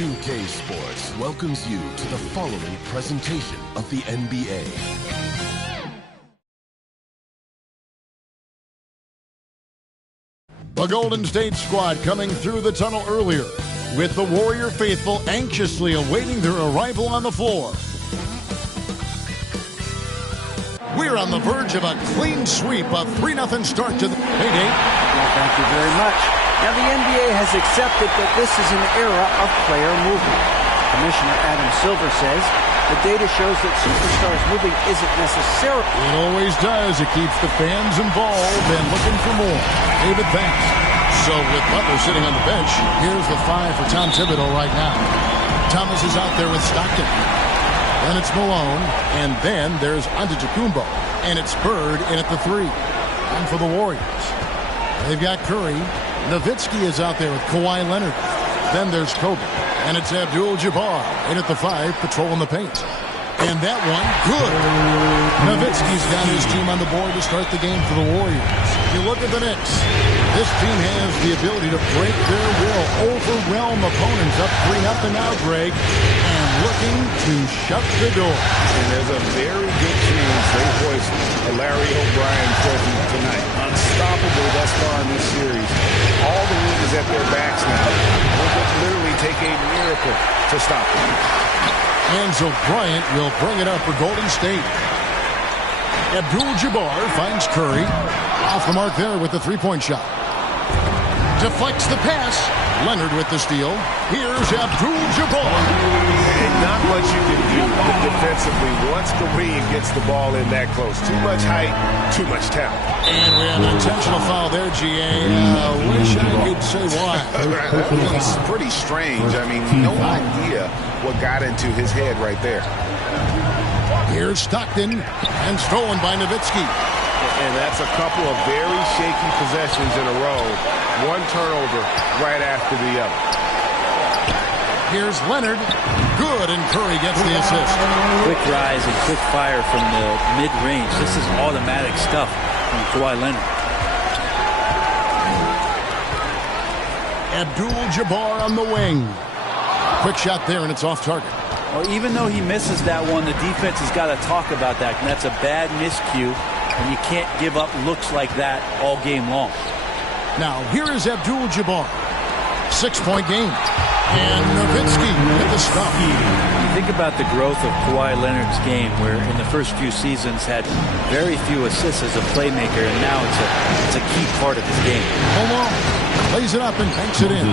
2K Sports welcomes you to the following presentation of the NBA. The Golden State squad coming through the tunnel earlier, with the Warrior faithful anxiously awaiting their arrival on the floor. We're on the verge of a clean sweep, a 3-0 start to the payday. Well, thank you very much. Now, the NBA has accepted that this is an era of player movement. Commissioner Adam Silver says the data shows that superstars moving isn't necessarily. It always does. It keeps the fans involved and looking for more. David, thanks. So with Butler sitting on the bench, here's the 5 for Tom Thibodeau right now. Thomas is out there with Stockton. Then it's Malone, and then there's Antetokounmpo, and it's Bird in at the 3. And for the Warriors, they've got Curry. Nowitzki is out there with Kawhi Leonard. Then there's Kobe, and it's Abdul-Jabbar in at the 5, patrolling the paint. And that one, good. Nowitzki's got his team on the board to start the game for the Warriors. You look at the Knicks. This team has the ability to break their will, overwhelm opponents up 3-0 now, Greg, and looking to shut the door. And there's a very good chance they hoist a Larry O'Brien trophy tonight. Unstoppable thus far in this series. All the wind is at their backs now. It would literally take a miracle to stop them. Enzo Bryant will bring it up for Golden State. Abdul-Jabbar finds Curry. Off the mark there with the three-point shot. Deflects the pass. Leonard with the steal. Here's Abdul-Jabbar. And not much you can do defensively once Kareem gets the ball in that close. Too much height, too much talent. And we have an intentional foul there, G.A. Wish I could say why. It's pretty strange. I mean, no idea what got into his head right there. Here's Stockton, and stolen by Nowitzki. And that's a couple of very shaky possessions in a row. One turnover right after the other. Here's Leonard. Good, and Curry gets the assist. Quick rise and quick fire from the mid-range. This is automatic stuff from Kawhi Leonard. Abdul-Jabbar on the wing. Quick shot there, and it's off target. Well, even though he misses that one, the defense has got to talk about that. And that's a bad miscue, and you can't give up looks like that all game long. Now, here is Abdul-Jabbar. 6-point game. And Nowitzki with the stop. You think about the growth of Kawhi Leonard's game, where in the first few seasons had very few assists as a playmaker, and now it's a key part of his game. Malone lays it up and banks it in.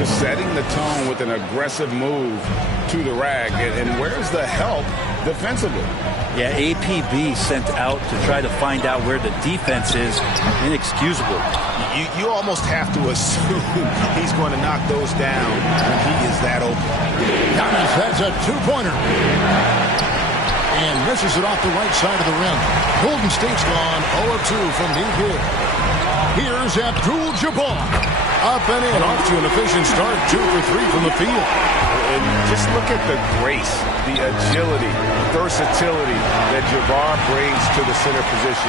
Just setting the tone with an aggressive move to the rack. And where's the help defensively? Yeah, APB sent out to try to find out where the defense is. Inexcusable. You almost have to assume he's going to knock those down when he is that open. Giannis has a two-pointer. And misses it off the right side of the rim. Golden State's gone 0-2 from deep here. Here's Abdul-Jabbar. Up and in. Off to an efficient start. 2 for 3 from the field. And just look at the grace, the agility, versatility that Jabbar brings to the center position.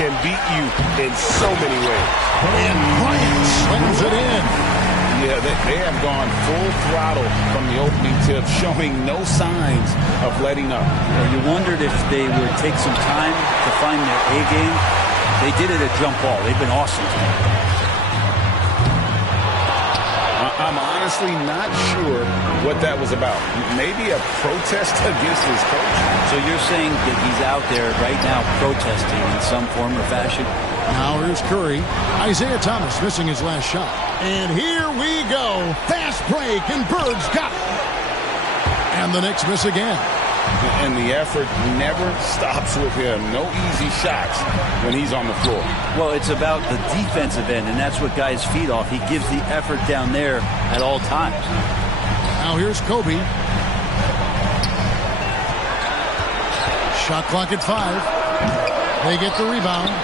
Can beat you in so many ways. And Bryant slings it in. Yeah, they have gone full throttle from the opening tip, showing no signs of letting up. Well, you wondered if they would take some time to find their A game. They did it at jump ball. They've been awesome tonight. I'm honestly not sure what that was about. Maybe a protest against his coach. So you're saying that he's out there right now protesting in some form or fashion? Now here's Curry. Isaiah Thomas missing his last shot. And here we go. Fast break, and Bird's got it. And the Knicks miss again. And the effort never stops with him. No easy shots when he's on the floor. Well, it's about the defensive end, and that's what guys feed off. He gives the effort down there at all times. Now here's Kobe. Shot clock at 5. They get the rebound.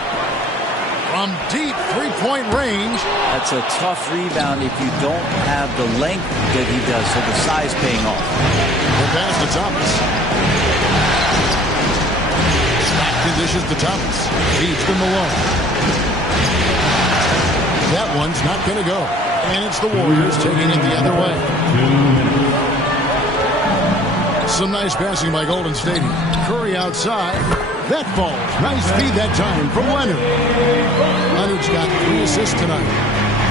From deep three-point range. That's a tough rebound if you don't have the length that he does, so the size paying off. The pass to Thomas. Stockton dishes to Thomas. Feeds to Malone. That one's not going to go. And it's the Warriors taking it the other way. Some nice passing by Golden State. Curry outside. That falls. Nice feed that time from Leonard. Leonard's got 3 assists tonight.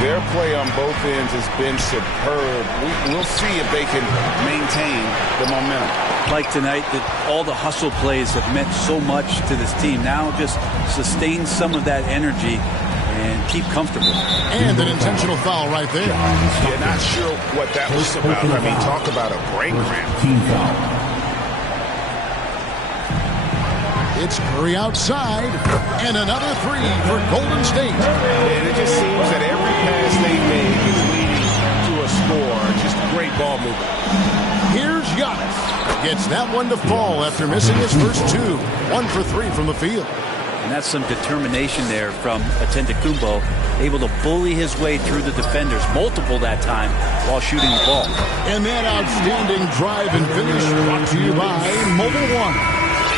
Their play on both ends has been superb. We'll see if they can maintain the momentum. Like tonight, that all the hustle plays have meant so much to this team. Now just sustain some of that energy and keep comfortable. And an intentional foul right there. Yeah, not sure what that was about. I mean, talk about a brain cramp. Team foul. It's Curry outside, and another 3 for Golden State. And it just seems that every pass they make is leading to a score. Just great ball movement. Here's Giannis. Gets that one to fall after missing his first 2. 1 for 3 from the field. And that's some determination there from Antetokounmpo, able to bully his way through the defenders, multiple that time, while shooting the ball. And that outstanding drive and finish brought to you by Mobile One.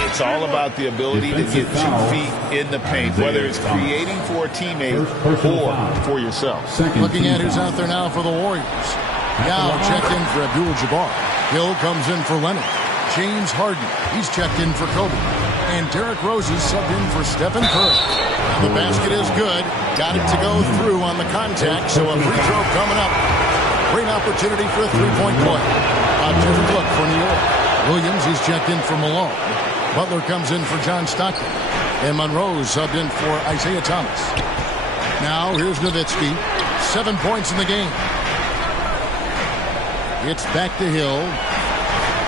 It's all about the ability to get 2 feet in the paint, whether it's creating for a teammate or for yourself. Looking at who's out there now for the Warriors. Now checked in for Abdul-Jabbar. Hill comes in for Leonard. James Harden, he's checked in for Kobe. And Derrick Rose is subbed in for Stephen Curry. And the basket is good. Got it to go through on the contact, so a free throw coming up. Great opportunity for a 3-point play. A different look for New York. Williams, he's checked in for Malone. Butler comes in for John Stockton. And Monroe subbed in for Isaiah Thomas. Now here's Nowitzki. 7 points in the game. It's back to Hill.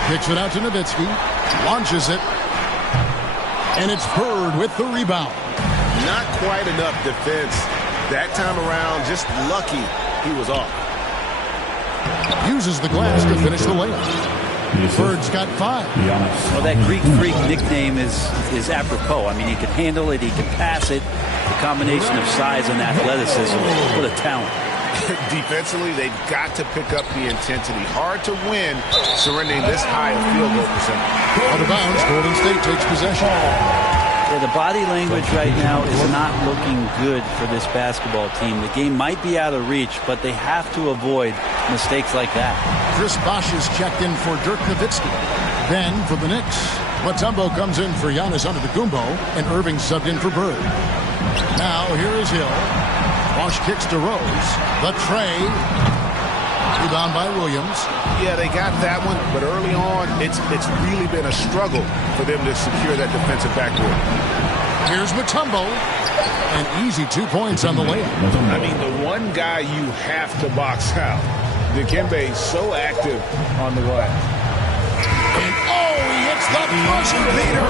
Kicks it out to Nowitzki. Launches it. And it's Bird with the rebound. Not quite enough defense that time around. Just lucky he was off. Uses the glass to finish the layup. Bird's got 5. Well, that Greek Freak nickname is apropos. I mean, he can handle it. He can pass it. The combination of size and athleticism. What a talent. Defensively, they've got to pick up the intensity. Hard to win surrendering this high of field goal percentage. Out of bounds, Golden State takes possession. Yeah, the body language right now is not looking good for this basketball team. The game might be out of reach, but they have to avoid mistakes like that. Chris Bosh is checked in for Dirk Nowitzki. Then for the Knicks, Mutombo comes in for Giannis Antetokounmpo, and Irving subbed in for Bird. Now here is Hill. Bosh kicks to Rose. The tray. Rebound by Williams. Yeah, they got that one, but early on, it's really been a struggle for them to secure that defensive backboard. Here's Mutombo. An easy 2 points on the layup. I mean, the one guy you have to box out. Dikembe so active on the glass. And he hits the buzzer beater.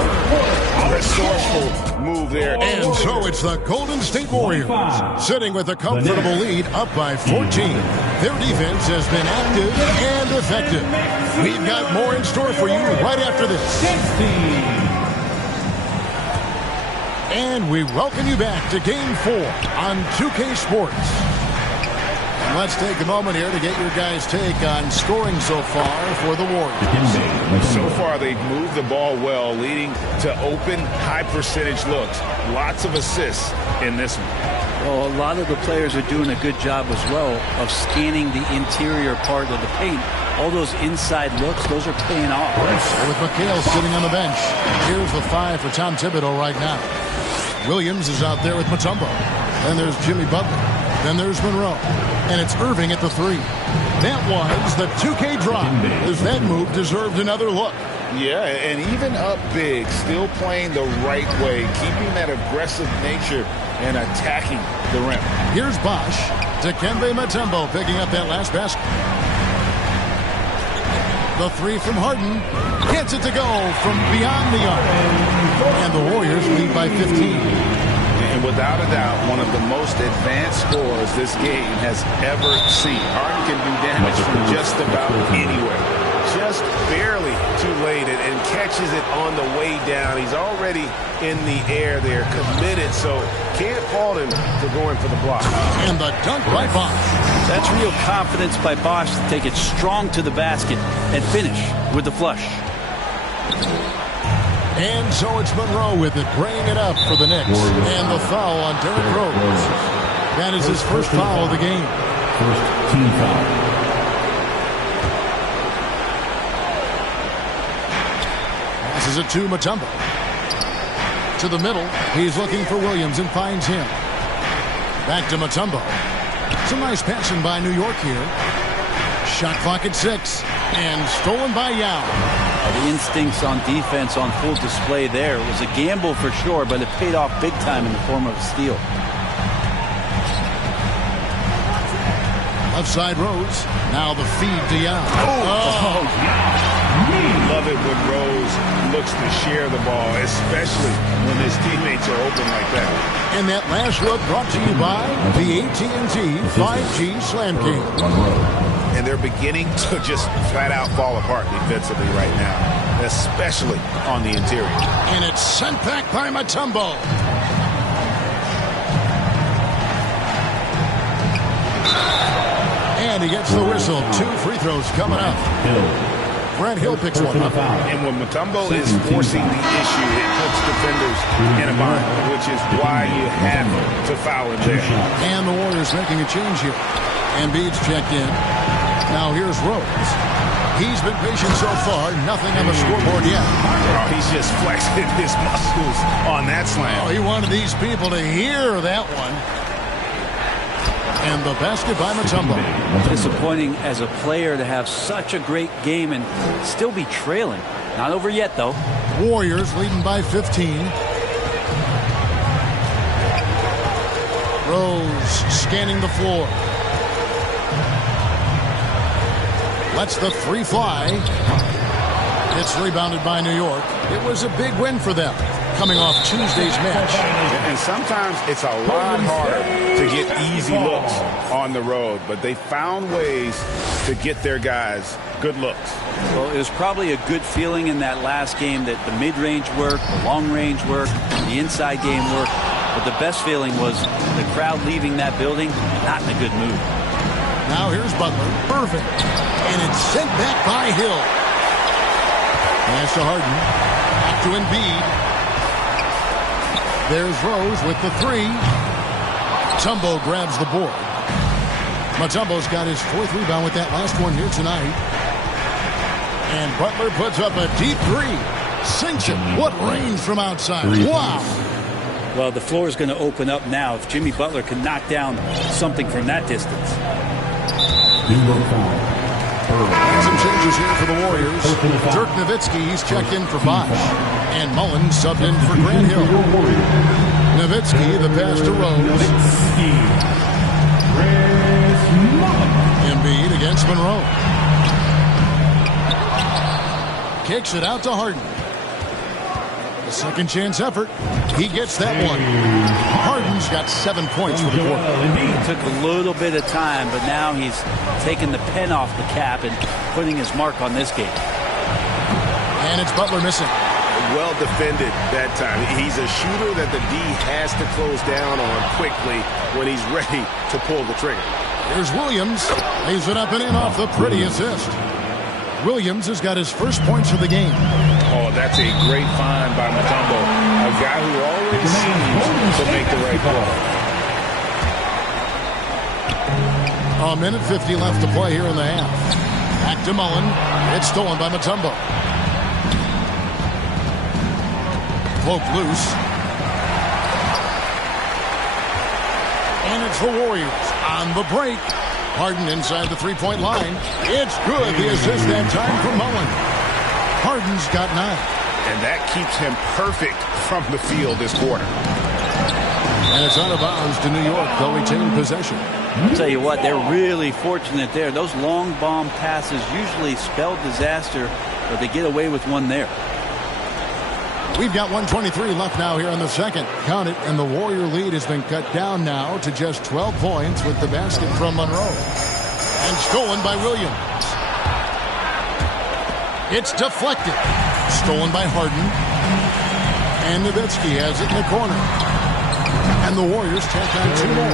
Resourceful move there. And so it's the Golden State Warriors sitting with a comfortable lead up by 14. Their defense has been active and effective. We've got more in store for you right after this. And we welcome you back to Game 4 on 2K Sports. And let's take a moment here to get your guys' take on scoring so far for the Warriors. So far, they've moved the ball well, leading to open, high-percentage looks. Lots of assists in this one. Well, a lot of the players are doing a good job as well of scanning the interior part of the paint. All those inside looks, those are paying off. With McHale sitting on the bench. Here's the 5 for Tom Thibodeau right now. Williams is out there with Mutombo. Then there's Jimmy Butler. Then there's Monroe. And it's Irving at the 3. That was the 2K drop. As that move deserved another look. Yeah, and even up big, still playing the right way, keeping that aggressive nature and attacking the rim. Here's Bosh. Dikembe Mutombo picking up that last basket. The 3 from Harden. Gets it to go from beyond the arc. And the Warriors lead by 15. And without a doubt, one of the most advanced scorers this game has ever seen. Harden can do damage from just about anywhere. Just barely too late and catches it on the way down. He's already in the air there, committed, so can't fault him for going for the block. And the dunk by Bosh. That's real confidence by Bosh to take it strong to the basket and finish with the flush. And so it's Monroe with it, bringing it up for the Knicks. And the foul on Derrick Rose. That is his first foul of the game. First team foul. Passes it to Mutombo. To the middle. He's looking for Williams and finds him. Back to Mutombo. Some nice passing by New York here. Shot clock at 6. And stolen by Yao. The instincts on defense on full display there. It was a gamble for sure, but it paid off big time in the form of a steal. Left side Rose. Now the feed to Yao. Love it when Rose looks to share the ball, especially when his teammates are open like that. And that last look brought to you by the AT&T 5G Slam King. And they're beginning to just flat out fall apart defensively right now, especially on the interior. And it's sent back by Mutombo. And he gets the whistle. 2 free throws coming up. Grant Hill picks one up. And when Mutombo is forcing the issue, it puts defenders in a bind, which is why you have to foul him there. And the Warriors making a change here. Embiid's checked in. Now here's Rose. He's been patient so far. Nothing on the scoreboard yet. Oh, he's just flexing his muscles on that slam. Oh, he wanted these people to hear that one. And the basket by Mutombo. Disappointing as a player to have such a great game and still be trailing. Not over yet, though. Warriors leading by 15. Rose scanning the floor. Lets the three fly. It's rebounded by New York. It was a big win for them, coming off Tuesday's match. And sometimes it's a lot harder to get easy looks on the road, but they found ways to get their guys good looks. Well, it was probably a good feeling in that last game that the mid-range worked, the long-range worked, the inside game worked. But the best feeling was the crowd leaving that building not in a good mood. Now here's Butler. Perfect. And it's sent back by Hill. Pass to Harden. Back to Embiid. There's Rose with the 3. Mutombo grabs the board. Mutombo's got his 4th rebound with that last one here tonight. And Butler puts up a deep 3. Sinks it. What range from outside. Wow. Well, the floor is going to open up now if Jimmy Butler can knock down something from that distance. Some changes here for the Warriors. Dirk Nowitzki, he's checked in for Bosh. And Mullen subbed in for Grant Hill. Nowitzki, the pass to Rose. Embiid against Monroe. Kicks it out to Harden. A second chance effort. He gets that one. Harden's got 7 points for the quarter. It took a little bit of time, but now he's taking the pen off the cap and putting his mark on this game. And it's Butler missing. Well defended that time. He's a shooter that the D has to close down on quickly when he's ready to pull the trigger. Here's Williams. Lays it up and in off the pretty assist. Williams has got his first points of the game. Oh, that's a great find by Mutombo. A guy who always seems to make the right call. A minute 50 left to play here in the half. Back to Mullen. It's stolen by Mutombo. Cloak loose. And it's the Warriors on the break. Harden inside the three-point line. It's good. The assist that time from Mullen. Harden's got 9. And that keeps him perfect from the field this quarter. And it's out of bounds to New York. They'll retain possession. I'll tell you what, they're really fortunate there. Those long bomb passes usually spell disaster, but they get away with one there. We've got 1:23 left now here in the second. Count it, and the Warrior lead has been cut down now to just 12 points with the basket from Monroe. And stolen by Williams. It's deflected. Stolen by Harden. And Nowitzki has it in the corner. And the Warriors tack on 2 more.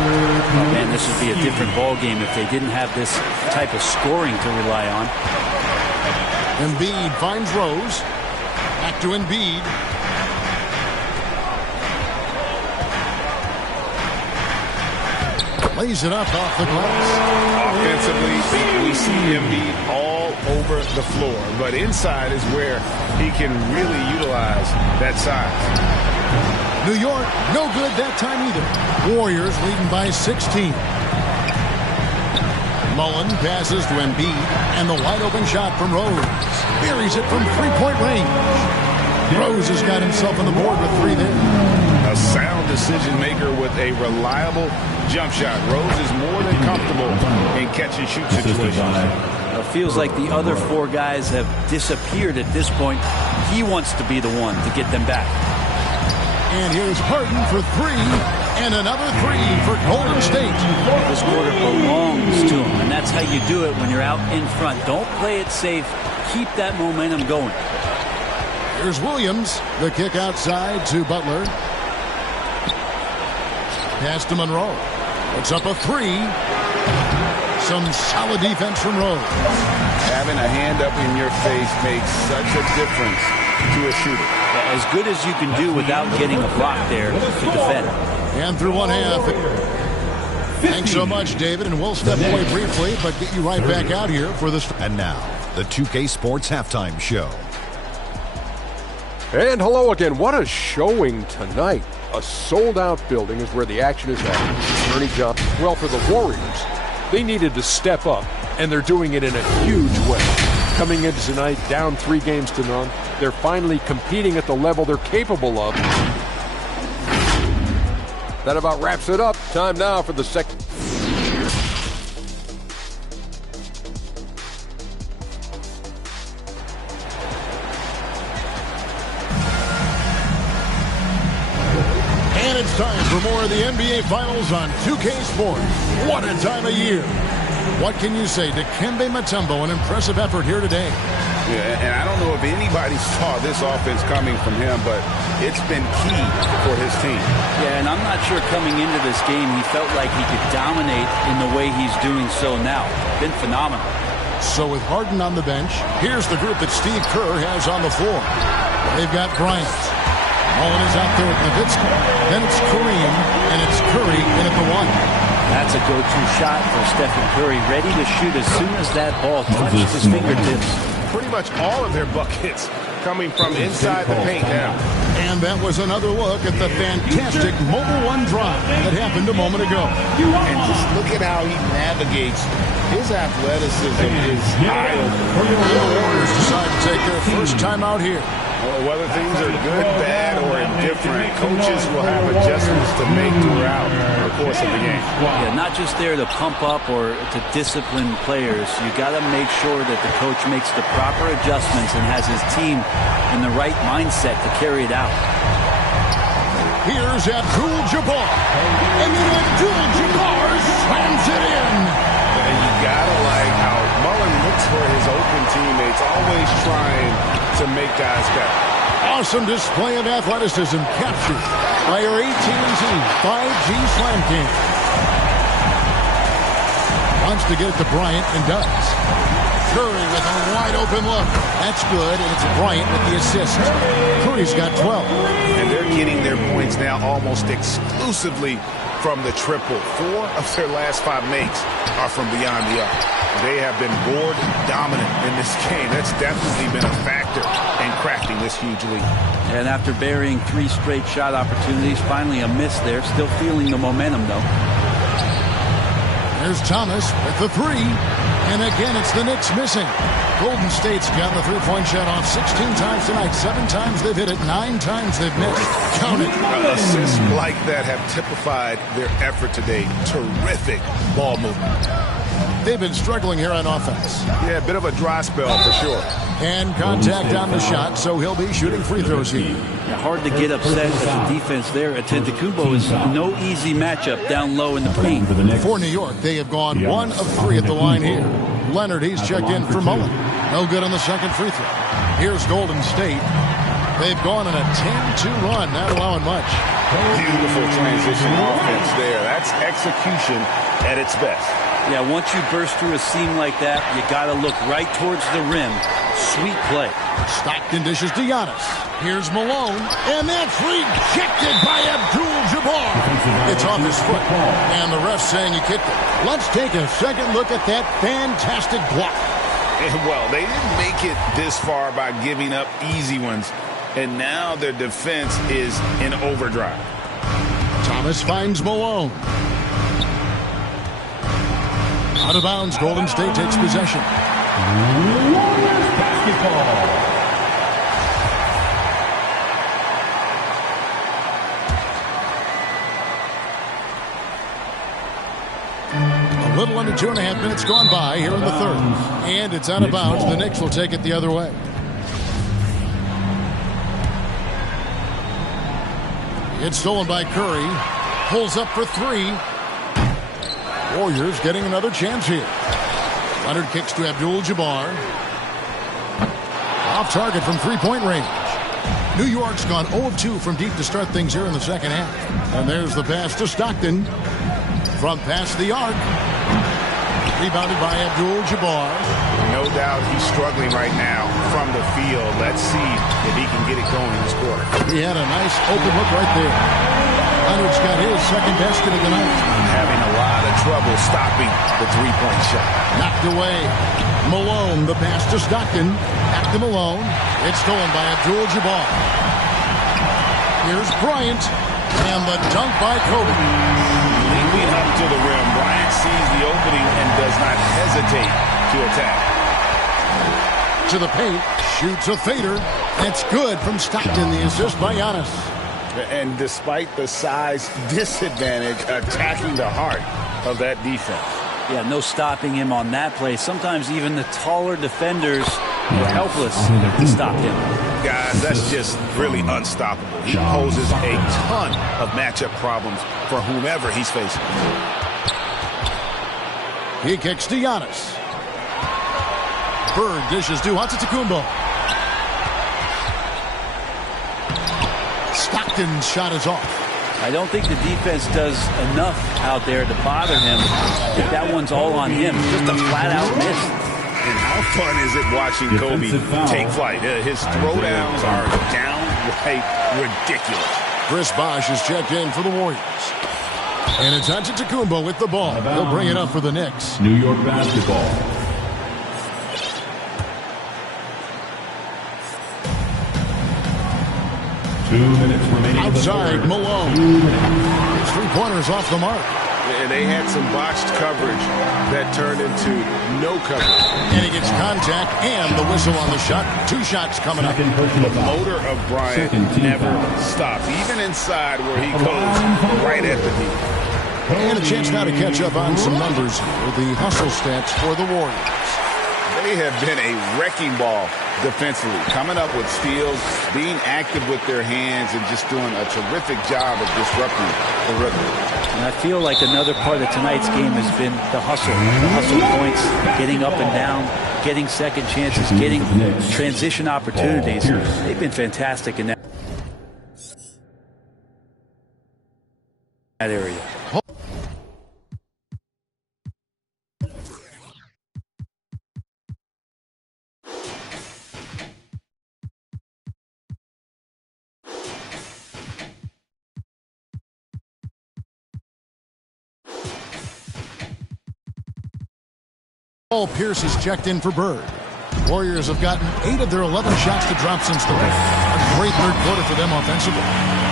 Man, this would be a different ball game if they didn't have this type of scoring to rely on. Embiid finds Rose. Back to Embiid. Lays it up off the glass. Offensively, we see Embiid all over the floor. But inside is where he can really utilize that size. New York, no good that time either. Warriors leading by 16. Mullen passes to Embiid, and the wide-open shot from Rose. Buries it from three-point range. Rose has got himself on the board with 3 there. A sound decision-maker with a reliable jump shot. Rose is more than comfortable in catch-and-shoot situations. It feels like the other 4 guys have disappeared at this point. He wants to be the one to get them back. And here's Harden for 3, and another 3 for Golden State. This quarter belongs to him, and that's how you do it when you're out in front. Don't play it safe. Keep that momentum going. Here's Williams. The kick outside to Butler. Pass to Monroe. Puts up a 3. Some solid defense from Rose. Having a hand up in your face makes such a difference to a shooter. As good as you can do without getting a block there to defend. And through one half. Thanks so much, David, and we'll step away briefly, but get you right back out here for this. And now, the 2K Sports Halftime Show. And hello again. What a showing tonight. A sold-out building is where the action is at. Ernie Johnson. Well, for the Warriors, they needed to step up, and they're doing it in a huge way. Coming into tonight, down 3 games to none. They're finally competing at the level they're capable of. That about wraps it up. Time now for the second. And it's time for more of the NBA Finals on 2K Sports. What a time of year. What can you say? Dikembe Mutombo, an impressive effort here today. Yeah, and I don't know if anybody saw this offense coming from him, but it's been key for his team. Yeah, and I'm not sure coming into this game he felt like he could dominate in the way he's doing so now. Been phenomenal. So with Harden on the bench, here's the group that Steve Kerr has on the floor. They've got Bryant. Mullen is out there with Nowitzki. Then it's Kareem, and it's Curry in at the 1. That's a go-to shot for Stephen Curry, ready to shoot as soon as that ball touches his fingertips. Pretty much all of their buckets coming from inside the paint now. And that was another look at the fantastic Mobile One drive that happened a moment ago. And just look at how he navigates. His athleticism is eye-opening. The Warriors decide to take their first time out here. Well, whether things are good, bad, or indifferent, coaches will have adjustments to make throughout the course of the game. Yeah, not just there to pump up or to discipline players. You got to make sure that the coach makes the proper adjustments and has his team in the right mindset to carry it out. Here's Abdul-Jabbar. And then Abdul-Jabbar slams it in. And you got to like how Mullen looks for his open teammates, always trying to make guys better. Awesome display of athleticism captured by our AT&T 5G Slam Cam. Wants to get it to Bryant and does. Curry with a wide open look. That's good, and it's Bryant with the assist. Curry's got 12. And they're getting their points now almost exclusively from the triple. 4 of their last 5 makes are from beyond the arc. They have been board dominant in this game. That's definitely been a factor in crafting this huge lead. And after burying 3 straight shot opportunities, finally a miss there. Still feeling the momentum, though. There's Thomas with the 3. And again, it's the Knicks missing. Golden State's got the 3-point shot off 16 times tonight. 7 times they've hit it. 9 times they've missed. Count it. Assists like that have typified their effort today. Terrific ball movement. They've been struggling here on offense. Yeah, a bit of a dry spell for sure. And contact on the shot, so he'll be shooting free throws here. Yeah, hard to get upset at the defense there. Antetokounmpo is no easy matchup down low in the paint. For New York, they have gone 1 of 3 at the line here. Leonard, he's checked in for Mullen. No good on the second free throw. Here's Golden State. They've gone on a 10-2 run, not allowing much. Beautiful transition offense there. That's execution at its best. Yeah, once you burst through a seam like that, you got to look right towards the rim. Sweet play. Stockton dishes to Giannis. Here's Malone, and that's rejected by Abdul-Jabbar. It's off his foot, and the ref saying he kicked it. Let's take a second look at that fantastic block. Well, they didn't make it this far by giving up easy ones, and now their defense is in overdrive. Thomas finds Malone. Out of bounds, Golden State takes possession. Warriors basketball. A little under 2.5 minutes gone by here in the third. And it's out of bounds. The Knicks will take it the other way. It's stolen by Curry. Pulls up for three. Warriors getting another chance here. Leonard kicks to Abdul-Jabbar. Off target from three-point range. New York's gone 0 of 2 from deep to start things here in the second half. And there's the pass to Stockton. From past the arc. Rebounded by Abdul-Jabbar. No doubt he's struggling right now from the field. Let's see if he can get it going in this quarter. He had a nice open look right there. Leonard's got his second basket of the night. Having a lot of trouble stopping the three-point shot. Knocked away. Malone, the pass to Stockton. Back to Malone. It's stolen by Abdul-Jabbar. Here's Bryant. And the dunk by Kobe. Leaping up to the rim, Bryant sees the opening and does not hesitate to attack. To the paint, shoots a fader. That's good from Stockton, the assist by Giannis. And despite the size disadvantage, attacking the heart of that defense. Yeah, no stopping him on that play. Sometimes even the taller defenders were helpless to stop him. Guys, that's just really unstoppable. He poses a ton of matchup problems for whomever he's facing. He kicks to Giannis. Bird dishes to Antetokounmpo. Stockton's shot is off. I don't think the defense does enough out there to bother him. I think that one's all on him. Just a flat-out miss. And how fun is it watching Kobe take flight? His throwdowns are downright ridiculous. Chris Bosh is checked in for the Warriors. And it's Antetokounmpo with the ball. He'll bring it up for the Knicks. New York basketball. Outside, Malone. His three-pointers off the mark. And they had some botched coverage that turned into no coverage. And he gets contact and the whistle on the shot. 2 shots coming up. The motor of Bryant never stops, even inside where he goes right at the knee. And a chance now to catch up on some numbers here. The hustle stats for the Warriors. They have been a wrecking ball defensively, coming up with steals, being active with their hands, and just doing a terrific job of disrupting the rhythm. And I feel like another part of tonight's game has been the hustle. The hustle points, getting up and down, getting second chances, getting transition opportunities. They've been fantastic in that area. Paul Pierce is checked in for Bird. Warriors have gotten 8 of their 11 shots to drop since the break. A great third quarter for them offensively.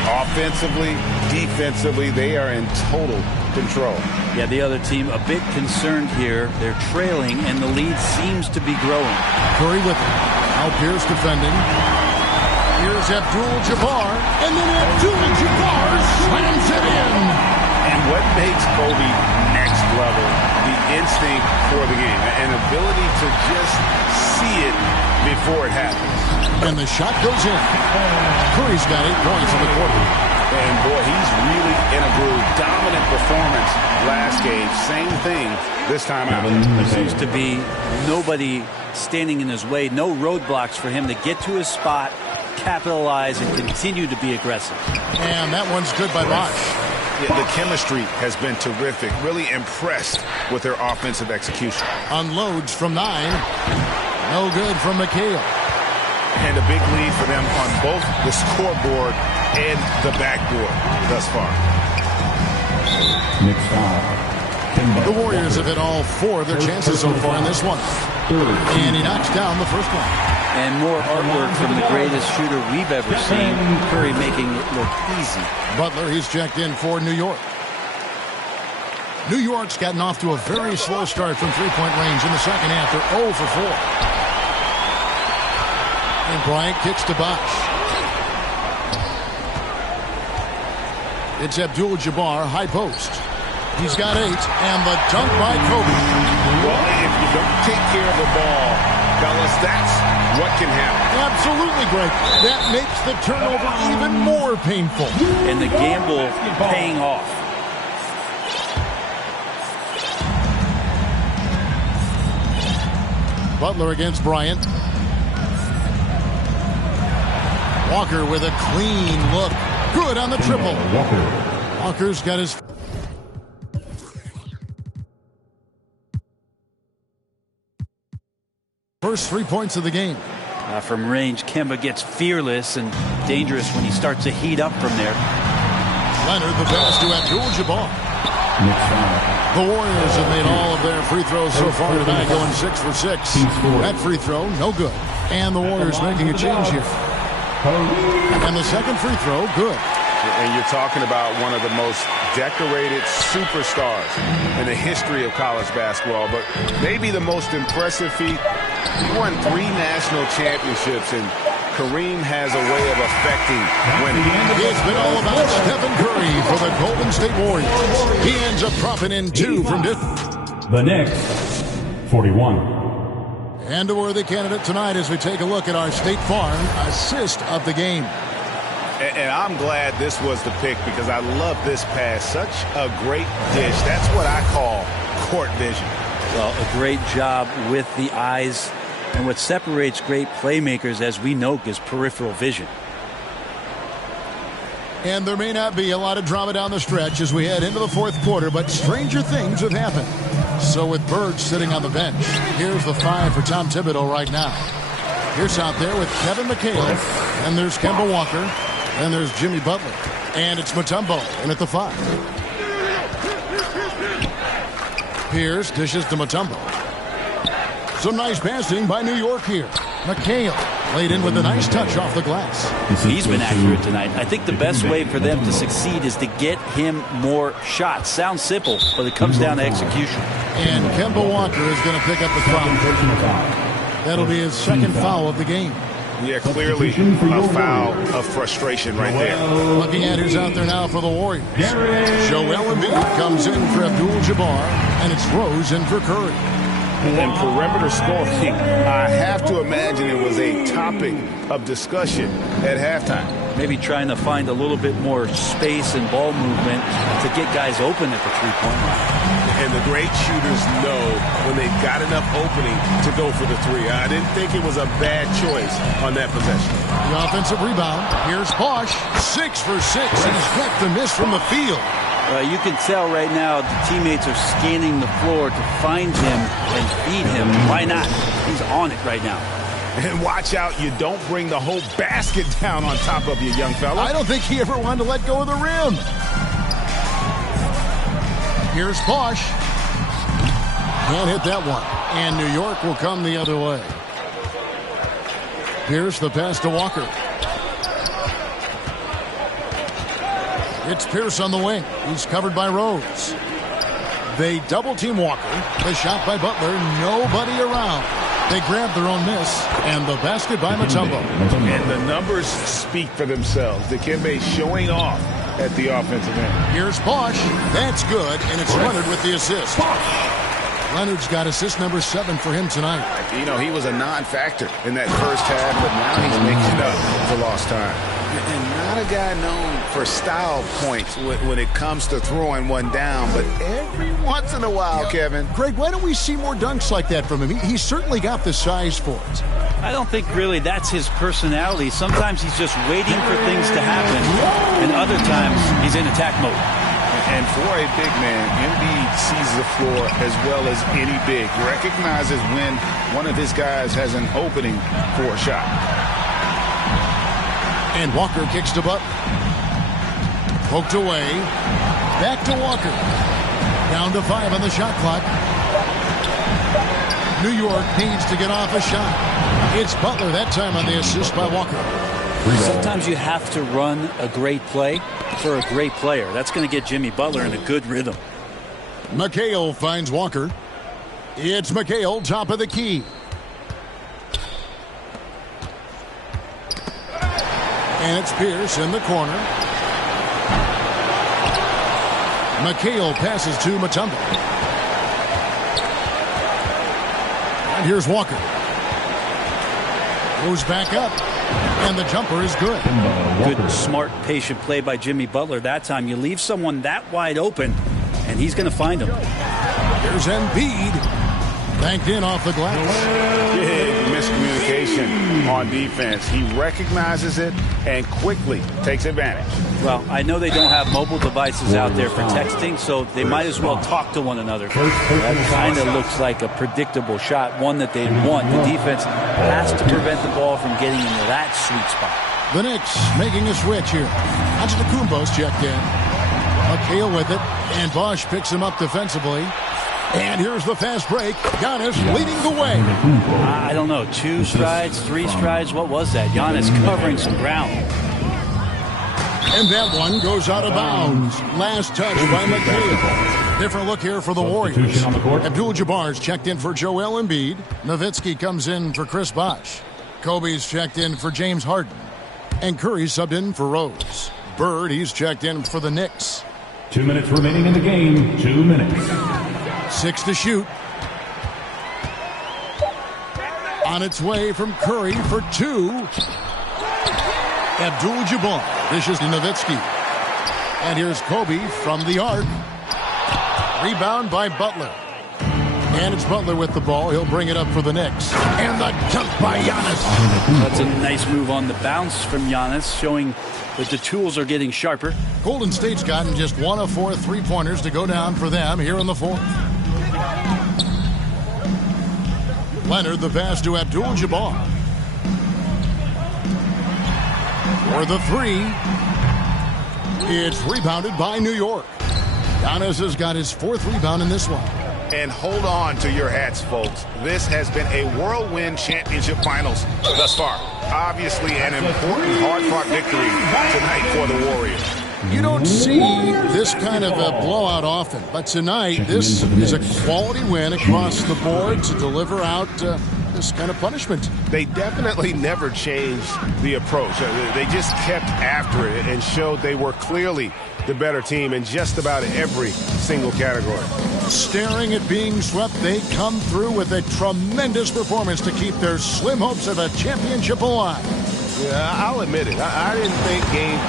Offensively, defensively, they are in total control. Yeah, the other team a bit concerned here. They're trailing, and the lead seems to be growing. Curry with it. Now Pierce defending. Here's Abdul-Jabbar, and then Abdul-Jabbar slams it in. And what makes Kobe next level? The instinct for the game, an ability to just see it before it happens. And the shot goes in. Curry's got 8 points in the quarter. And boy, he's really in a groove. Dominant performance last game. Same thing this time out. There seems to be nobody standing in his way, no roadblocks for him to get to his spot, capitalize, and continue to be aggressive. And that one's good by Bosh. Yeah, the chemistry has been terrific. Really impressed with their offensive execution. Unloads from 9. No good from McHale. And a big lead for them on both the scoreboard and the backboard thus far. Next foul. The Warriors have hit all 4 of their chances so far in this one. And he knocks down the first one. And more artwork from the greatest shooter we've ever seen. Curry making it look easy. Butler, he's checked in for New York. New York's gotten off to a very slow start from three-point range in the second half. They're 0 for 4. And Bryant kicks to Bosh. It's Abdul-Jabbar, high post. He's got 8, and the dunk by Kobe. Well, if you don't take care of the ball, fellas, that's what can happen. Absolutely, Greg. That makes the turnover even more painful. And the gamble paying off. Butler against Bryant. Walker with a clean look. Good on the triple. Walker's got his... first 3 points of the game. From range, Kemba gets fearless and dangerous when he starts to heat up from there. Leonard, the pass to Abdul-Jabbar. The Warriors have made all of their free throws so far tonight, going 6 for 6. That free throw, no good. And the Warriors making a change here. And the second free throw, good. And you're talking about one of the most decorated superstars in the history of college basketball, but maybe the most impressive feat. He won 3 national championships, and Kareem has a way of affecting winning. It's been all about Stephen Curry for the Golden State Warriors. He ends up dropping in 2 from distance. The Knicks, 41. And a worthy candidate tonight as we take a look at our State Farm assist of the game. And I'm glad this was the pick because I love this pass. Such a great dish. That's what I call court vision. Well, a great job with the eyes. And what separates great playmakers, as we know, is peripheral vision. And there may not be a lot of drama down the stretch as we head into the fourth quarter, but stranger things have happened. So with Birch sitting on the bench, here's the 5 for Tom Thibodeau right now. Here's out there with Kevin McHale, and there's Kemba Walker, and there's Jimmy Butler, and it's Mutombo in at the 5. Pierce dishes to Mutombo. Some nice passing by New York here. McHale laid in with a nice touch off the glass. He's been accurate tonight. I think the best way for them to succeed is to get him more shots. Sounds simple, but it comes down to execution. And Kemba Walker is going to pick up the foul. That'll be his second foul of the game. Yeah, clearly a foul of frustration right there. Looking at who's out there now for the Warriors. Joel Embiid comes in for Abdul-Jabbar, and it's Rose in for Curry. And perimeter scoring, I have to imagine it was a topic of discussion at halftime. Maybe trying to find a little bit more space and ball movement to get guys open at the three-point line. And the great shooters know when they've got enough opening to go for the 3. I didn't think it was a bad choice on that possession. The offensive rebound. Here's Bosh. 6 for 6. He's got the miss from the field. You can tell right now the teammates are scanning the floor to find him and feed him. Why not? He's on it right now. And watch out, you don't bring the whole basket down on top of you, young fella. I don't think he ever wanted to let go of the rim. Here's Bosh. Can't hit that one. And New York will come the other way. Here's the pass to Walker. It's Pierce on the wing. He's covered by Rose. They double-team Walker. The shot by Butler. Nobody around. They grab their own miss. And the basket by Mutombo. And the numbers speak for themselves. Dikembe showing off at the offensive end. Here's Bosh. That's good. And it's Leonard with the assist. Leonard's got assist number 7 for him tonight. You know, he was a non-factor in that first half, but now he's making up for lost time. And not a guy known for style points when it comes to throwing one down, but every once in a while, Kevin. Greg, why don't we see more dunks like that from him? He's certainly got the size for it. I don't think really that's his personality. Sometimes he's just waiting for things to happen, and other times he's in attack mode. And for a big man, Embiid sees the floor as well as any big. Recognizes when one of his guys has an opening for a shot. And Walker kicks to Butler. Poked away. Back to Walker. Down to 5 on the shot clock. New York needs to get off a shot. It's Butler that time on the assist by Walker. Sometimes you have to run a great play for a great player. That's going to get Jimmy Butler in a good rhythm. McHale finds Walker. It's McHale, top of the key. And it's Pierce in the corner. McHale passes to Mutombo. And here's Walker. Goes back up. And the jumper is good. Good, smart, patient play by Jimmy Butler. That time you leave someone that wide open, and he's going to find him. Here's Embiid. Banked in off the glass. Big miscommunication on defense. He recognizes it and quickly takes advantage. Well, I know they don't have mobile devices out there for texting, so they might as well talk to one another. That kind of looks like a predictable shot, one that they want. The defense has to prevent the ball from getting into that sweet spot. The Knicks making a switch here. Antetokounmpo's checked in. McHale with it, and Bosch picks him up defensively. And here's the fast break. Giannis leading the way. I don't know, 2 strides, 3 strides. What was that? Giannis covering some ground. And that one goes out of bounds. Last touch by McHale. Different look here for the Warriors. Abdul-Jabbar's checked in for Joel Embiid. Nowitzki comes in for Chris Bosh. Kobe's checked in for James Harden. And Curry subbed in for Rose. Bird, he's checked in for the Knicks. 2 minutes remaining in the game. 2 minutes. 6 to shoot. On its way from Curry for 2. Abdul-Jabbar dishes to Nowitzki. And here's Kobe from the arc. Rebound by Butler. And it's Butler with the ball. He'll bring it up for the Knicks. And the dunk by Giannis. That's a nice move on the bounce from Giannis, showing that the tools are getting sharper. Golden State's gotten just 1 of 4 3-pointers to go down for them here in the fourth. Leonard the pass to Abdul-Jabbar. For the 3. It's rebounded by New York. Giannis has got his 4th rebound in this one. And hold on to your hats, folks. This has been a whirlwind championship finals thus far. Obviously an important hard-fought victory tonight for the Warriors. You don't see this kind of a blowout often, but tonight this is a quality win across the board to deliver out this kind of punishment. They definitely never changed the approach. They just kept after it and showed they were clearly the better team in just about every single category. Staring at being swept, they come through with a tremendous performance to keep their slim hopes of a championship alive. Yeah, I'll admit it. I didn't think Game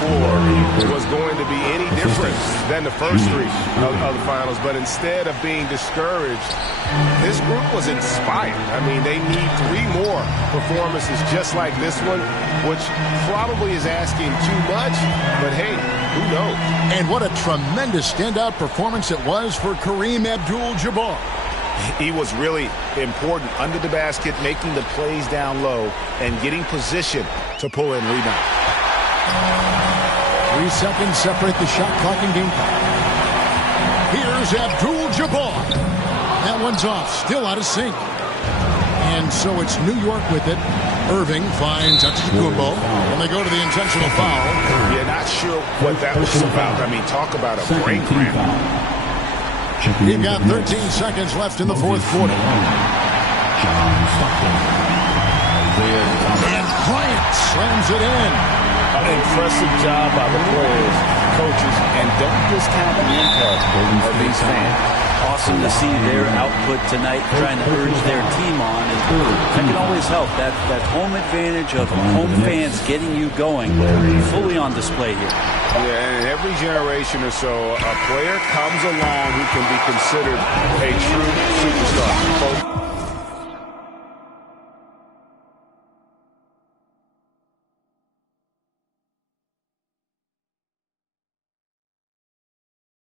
4 was going to be any different than the first 3 of the finals, but instead of being discouraged, this group was inspired. I mean, they need 3 more performances just like this one, which probably is asking too much, but hey, who knows? And what a tremendous standout performance it was for Kareem Abdul-Jabbar. He was really important under the basket, making the plays down low and getting position to pull in rebound. 3 seconds separate the shot clock and game clock. Here's Abdul-Jabbar. That one's off, still out of sync. And so it's New York with it. Irving finds Antetokounmpo, and they go to the intentional foul. Yeah, not sure what that was about. I mean, talk about a brain cramp. You've got 13 seconds left in the fourth quarter. And Bryant slams it in. An impressive job by the players, coaches, and don't discount the impact of these fans. Awesome to see their output tonight, trying to urge their team on. And that can always help. That home advantage of home fans getting you going, fully on display here. Yeah, and every generation or so, a player comes along who can be considered a true superstar.